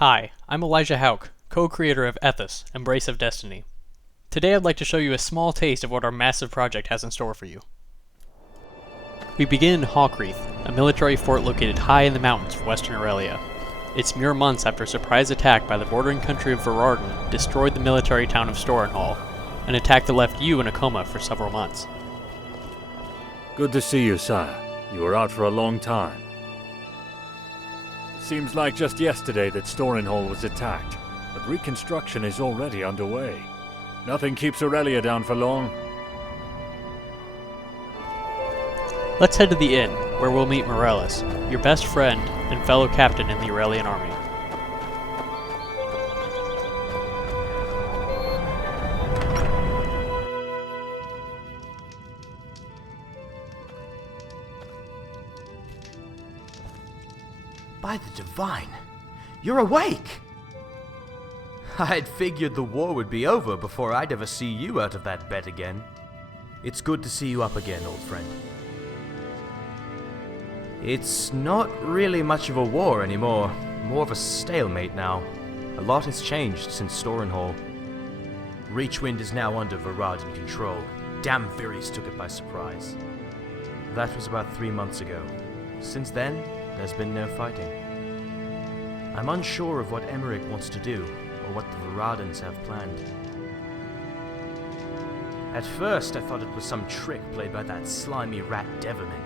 Hi, I'm Elijah Houck, co-creator of Ethas, Embrace of Destiny. Today I'd like to show you a small taste of what our massive project has in store for you. We begin in Houck, a military fort located high in the mountains of western Arelia. It's mere months after a surprise attack by the bordering country of Virardan destroyed the military town of Storenhall, an attack that left you in a coma for several months. Good to see you, sire. You were out for a long time. Seems like just yesterday that Storenhall was attacked, but reconstruction is already underway. Nothing keeps Arelia down for long. Let's head to the inn, where we'll meet Morales, your best friend and fellow captain in the Arelian Army. By the divine, you're awake! I'd figured the war would be over before I'd ever see you out of that bed again. It's good to see you up again, old friend. It's not really much of a war anymore, more of a stalemate now. A lot has changed since Storenhall. Reachwind is now under Virardan control. Damn Viris took it by surprise. That was about 3 months ago. Since then, there's been no fighting. I'm unsure of what Emmerich wants to do, or what the Virardans have planned. At first, I thought it was some trick played by that slimy rat Deverman.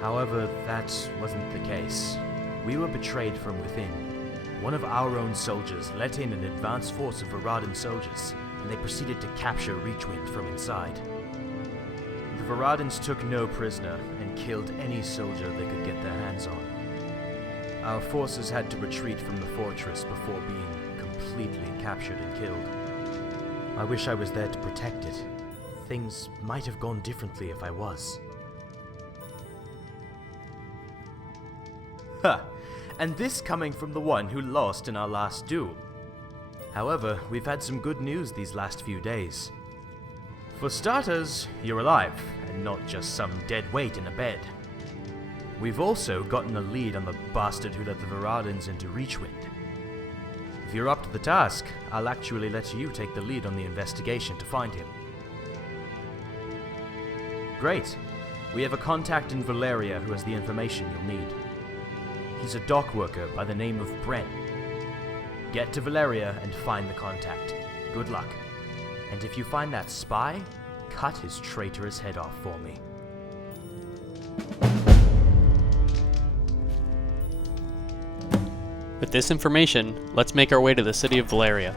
However, that wasn't the case. We were betrayed from within. One of our own soldiers let in an advanced force of Virardan soldiers, and they proceeded to capture Reachwind from inside. The Virardans took no prisoner and killed any soldier they could get their hands on. Our forces had to retreat from the fortress before being completely captured and killed. I wish I was there to protect it. Things might have gone differently if I was. Ha! And this coming from the one who lost in our last duel. However, we've had some good news these last few days. For starters, you're alive, and not just some dead weight in a bed. We've also gotten a lead on the bastard who let the Virardans into Reachwind. If you're up to the task, I'll actually let you take the lead on the investigation to find him. Great. We have a contact in Valeria who has the information you'll need. He's a dock worker by the name of Bren. Get to Valeria and find the contact. Good luck. And if you find that spy, cut his traitorous head off for me. With this information, let's make our way to the city of Valeria.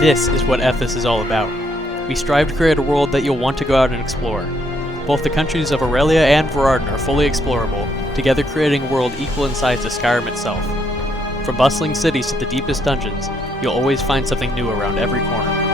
This is what Ethas is all about. We strive to create a world that you'll want to go out and explore. Both the countries of Arelia and Virardan are fully explorable, together creating a world equal in size to Skyrim itself. From bustling cities to the deepest dungeons, you'll always find something new around every corner.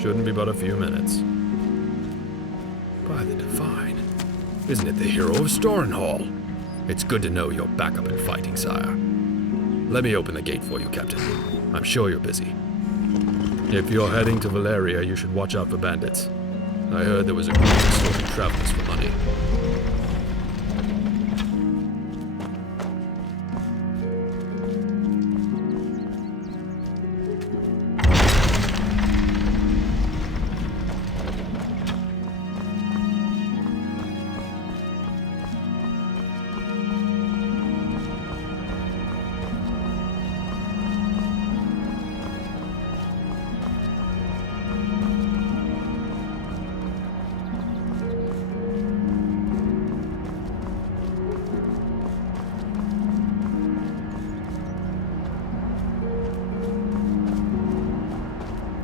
Shouldn't be but a few minutes. By the divine, isn't it the hero of Storenhall? It's good to know you're back up and fighting, sire. Let me open the gate for you, Captain. I'm sure you're busy. If you're heading to Valeria, you should watch out for bandits. I heard there was a group extorting travelers for money.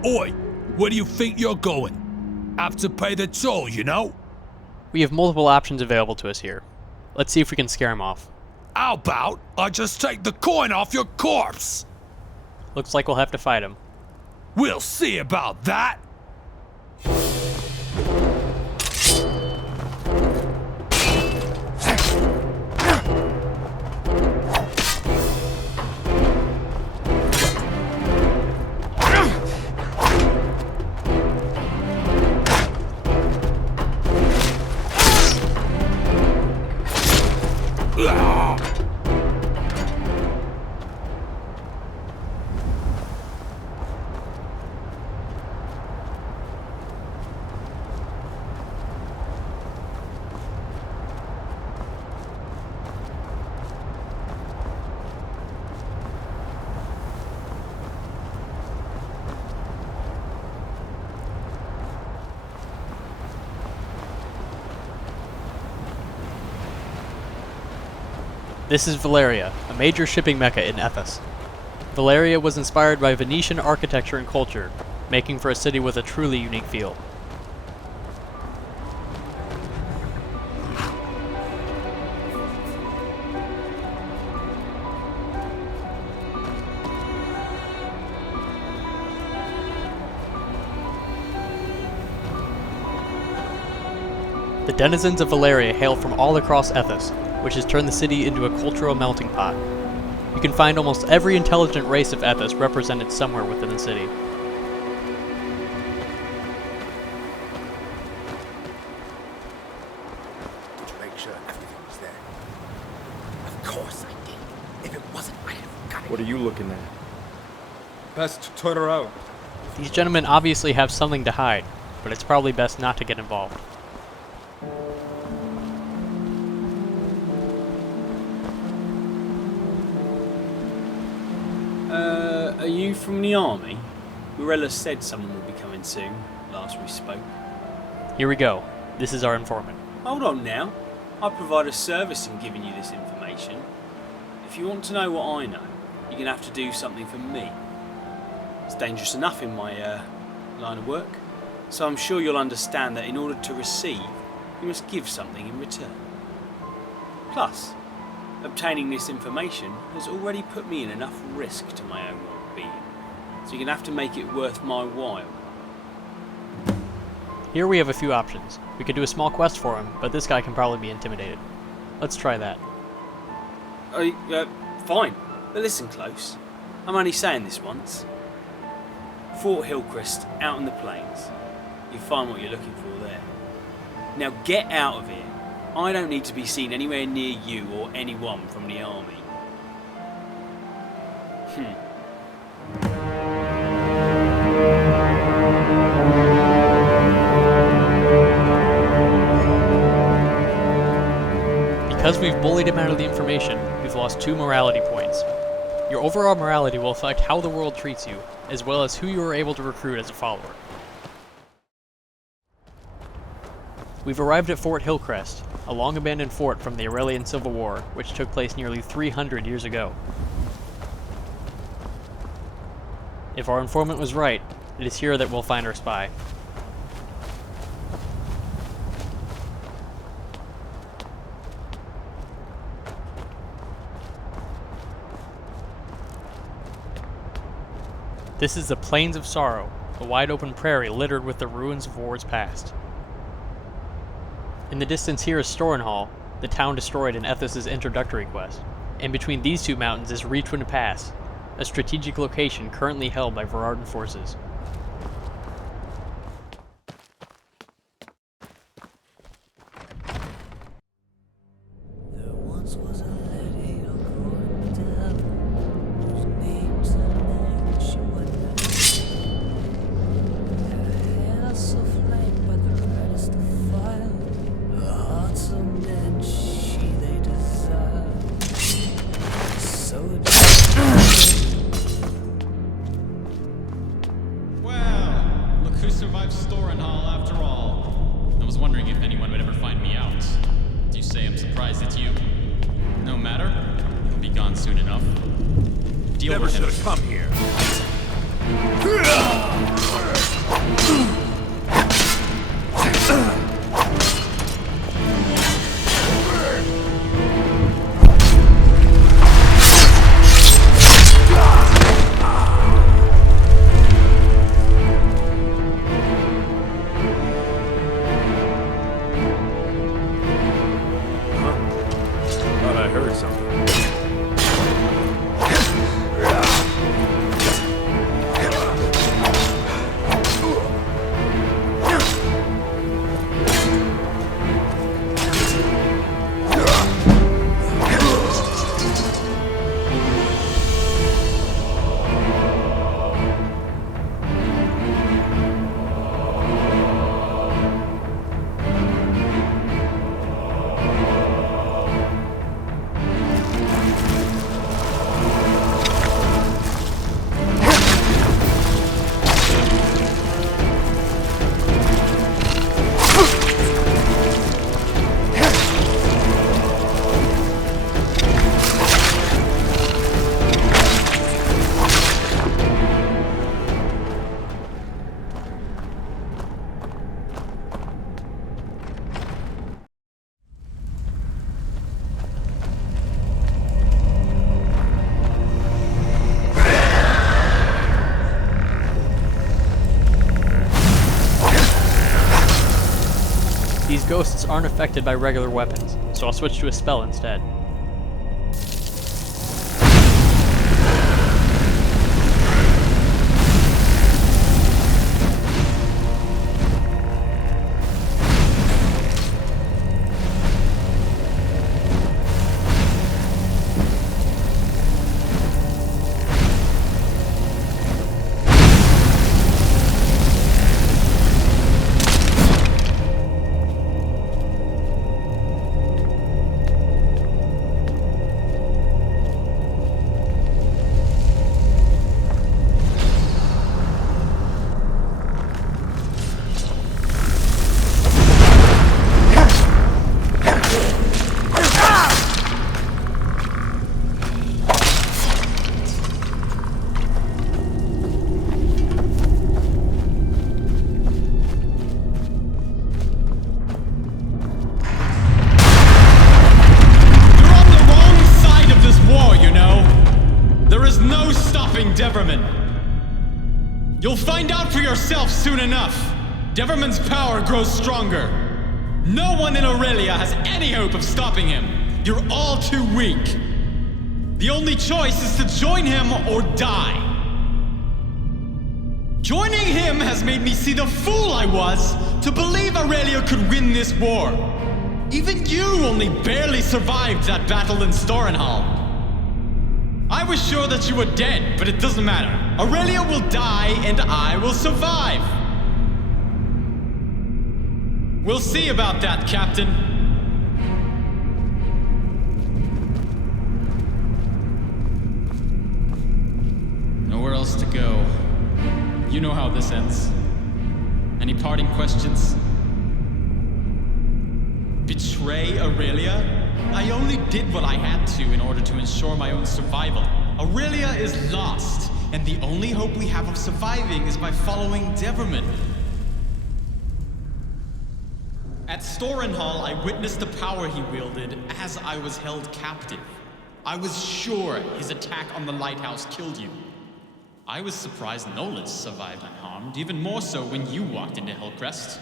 Oi, where do you think you're going? Have to pay the toll, you know? We have multiple options available to us here. Let's see if we can scare him off. How about I just take the coin off your corpse? Looks like we'll have to fight him. We'll see about that. This is Valeria, a major shipping mecca in Ethas. Valeria was inspired by Venetian architecture and culture, making for a city with a truly unique feel. The denizens of Valeria hail from all across Ethas, which has turned the city into a cultural melting pot. You can find almost every intelligent race of Ethas represented somewhere within the city. To make sure everything was there. Of course I did. If it wasn't, I'd have got it. What are you looking at? Best turn around. These gentlemen obviously have something to hide, but it's probably best not to get involved. Are you from the army? Morella said someone would be coming soon, last we spoke. Here we go. This is our informant. Hold on now. I provide a service in giving you this information. If you want to know what I know, you're going to have to do something for me. It's dangerous enough in my line of work, so I'm sure you'll understand that in order to receive, you must give something in return. Plus, obtaining this information has already put me in enough risk to my own well-being, so you're going to have to make it worth my while. Here we have a few options. We could do a small quest for him, but this guy can probably be intimidated. Let's try that. Fine, but listen close. I'm only saying this once. Fort Hillcrest, out in the plains. You'll find what you're looking for there. Now get out of here. I don't need to be seen anywhere near you or anyone from the army. Because we've bullied him out of the information, we've lost 2 morality points. Your overall morality will affect how the world treats you, as well as who you are able to recruit as a follower. We've arrived at Fort Hillcrest, a long-abandoned fort from the Arelian Civil War, which took place nearly 300 years ago. If our informant was right, it is here that we'll find our spy. This is the Plains of Sorrow, a wide-open prairie littered with the ruins of wars past. In the distance here is Storenhall, the town destroyed in Ethas' introductory quest, and between these 2 mountains is Reachwind Pass, a strategic location currently held by Virardan forces. who survived Storenhall after all. I was wondering if anyone would ever find me out. You say I'm surprised it's you. No matter. He'll be gone soon enough. Deal Never with should him. have come here. Thought I heard something. These ghosts aren't affected by regular weapons, so I'll switch to a spell instead. You'll find out for yourself soon enough. Deverman's power grows stronger. No one in Aurelia has any hope of stopping him. You're all too weak. The only choice is to join him or die. Joining him has made me see the fool I was to believe Arelia could win this war. Even you only barely survived that battle in Storenhall. I was sure that you were dead, but it doesn't matter. Arelia will die, and I will survive. We'll see about that, Captain. Nowhere else to go. You know how this ends. Any parting questions? Betray Arelia? I only did what I had to in order to ensure my own survival. Aurelia is lost, and the only hope we have of surviving is by following Deverman. At Storenhall, I witnessed the power he wielded as I was held captive. I was sure his attack on the lighthouse killed you. I was surprised Nolas survived unharmed, even more so when you walked into Hillcrest.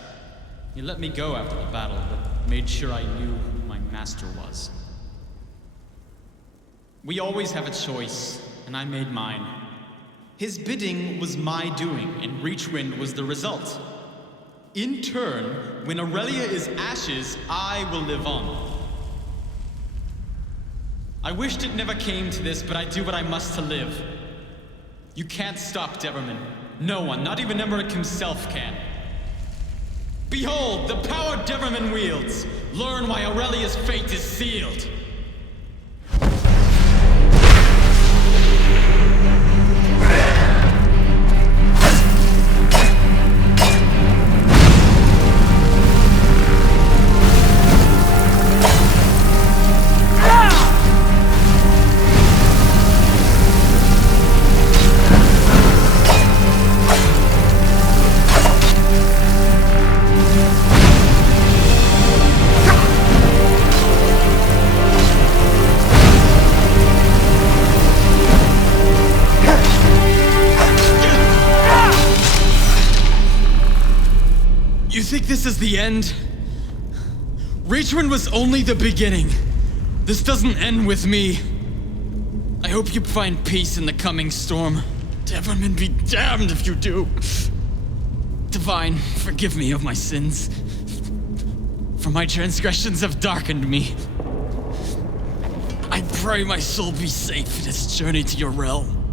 You let me go after the battle, but made sure I knew who my master was. We always have a choice, and I made mine. His bidding was my doing, and Reachwind was the result. In turn, when Aurelia is ashes, I will live on. I wished it never came to this, but I do what I must to live. You can't stop Deverman. No one, not even Emmerich himself can. Behold, the power Deverman wields! Learn why Aurelia's fate is sealed! think this is the end? Reachwind was only the beginning. This doesn't end with me. I hope you find peace in the coming storm. Devilman be damned if you do. Divine, forgive me of my sins. For my transgressions have darkened me. I pray my soul be safe in its journey to your realm.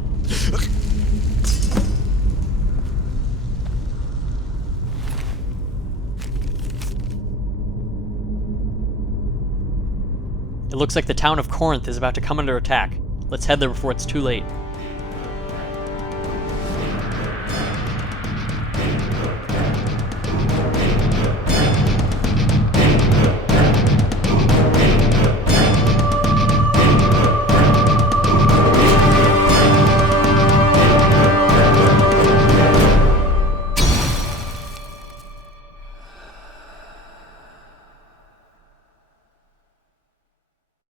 It looks like the town of Corinth is about to come under attack. Let's head there before it's too late.